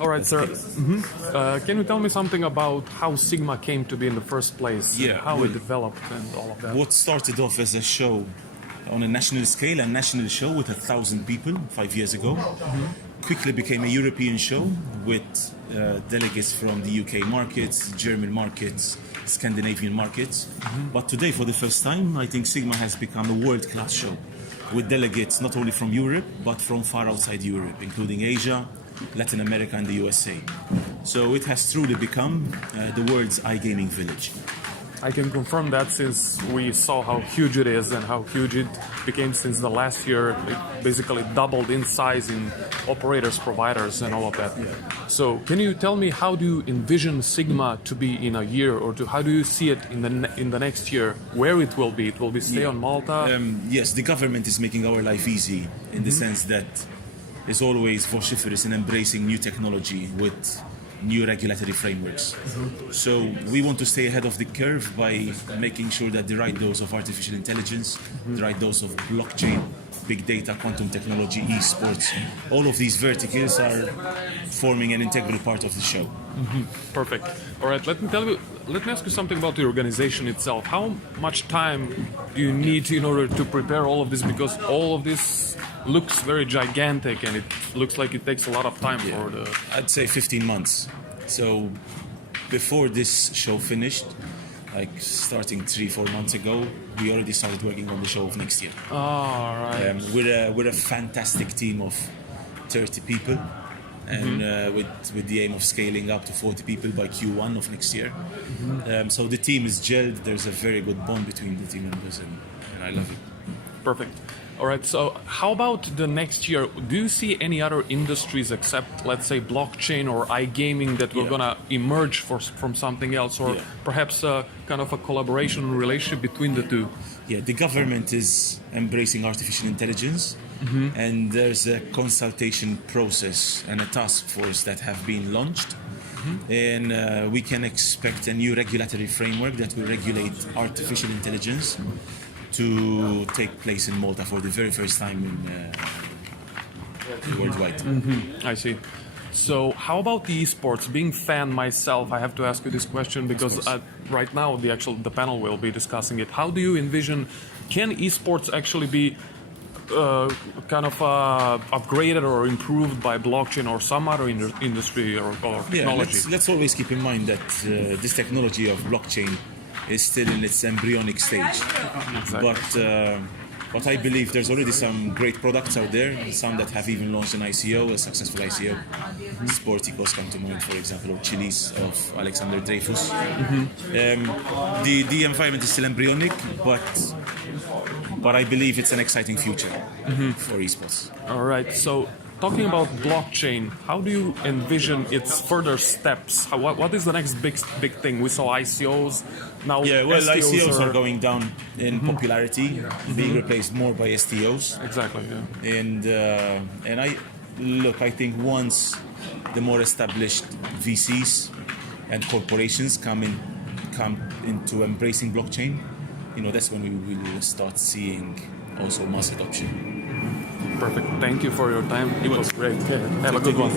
All right, sir. Can you tell me something about how SiGMA came to be in the first place? Yeah, How it developed and all of that? What started off as a show on a national scale, a national show with 1,000 people 5 years ago, quickly became a European show with delegates from the UK markets, German markets, Scandinavian markets. But today, for the first time, I think SiGMA has become a world-class show with delegates not only from Europe, but from far outside Europe, including Asia, Latin America and the USA. So it has truly become the world's iGaming village. I can confirm that since we saw how huge it is and how huge it became since the last year. It basically doubled in size in operators, providers and all of that. Yeah. So can you tell me how do you envision SiGMA to be in a year or two? How do you see it in the next year? Where it will be? It will be stay on Malta? Yes, the government is making our life easy in the sense that it's always vociferous in embracing new technology with new regulatory frameworks. So we want to stay ahead of the curve by making sure that the right dose of artificial intelligence, the right dose of blockchain, big data, quantum technology, esports, all of these verticals are forming an integral part of the show. Perfect. All right, let me ask you something about the organization itself. How much time do you need in order to prepare all of this? Because all of this looks very gigantic and it looks like it takes a lot of time for the... I'd say 15 months. So before this show finished, like starting 3-4 months ago, we already started working on the show of next year. All right. We're a fantastic team of 30 people, and with the aim of scaling up to 40 people by Q1 of next year. So the team is gelled. There's a very good bond between the team members, and I love it. Perfect. All right, so how about the next year? Do you see any other industries except, let's say, blockchain or iGaming that we're going to emerge from something else, or perhaps kind of a collaboration relationship between the two? Yeah, the government is embracing artificial intelligence, and there's a consultation process and a task force that have been launched. And we can expect a new regulatory framework that will regulate artificial intelligence to take place in Malta for the very first time worldwide. I see. So how about the esports? Being fan myself, I have to ask you this question because right now the panel will be discussing it. How do you envision, can esports actually be kind of upgraded or improved by blockchain or some other industry or technology? Let's always keep in mind that this technology of blockchain is still in its embryonic stage. But I believe there's already some great products out there, some that have even launched an ICO, a successful ICO. Sporticos come to mind, for example, or Pulis of Alexander Dreyfus. The environment is still embryonic, but I believe it's an exciting future for esports. All right, so talking about blockchain, how do you envision its further steps? What is the next big thing? We saw ICOs, now ICOs are going down in popularity, being replaced more by STOs. Exactly, yeah. And I think once the more established VCs and corporations come into embracing blockchain, that's when we will start seeing also mass adoption. Perfect. Thank you for your time. It was great. Have a good one.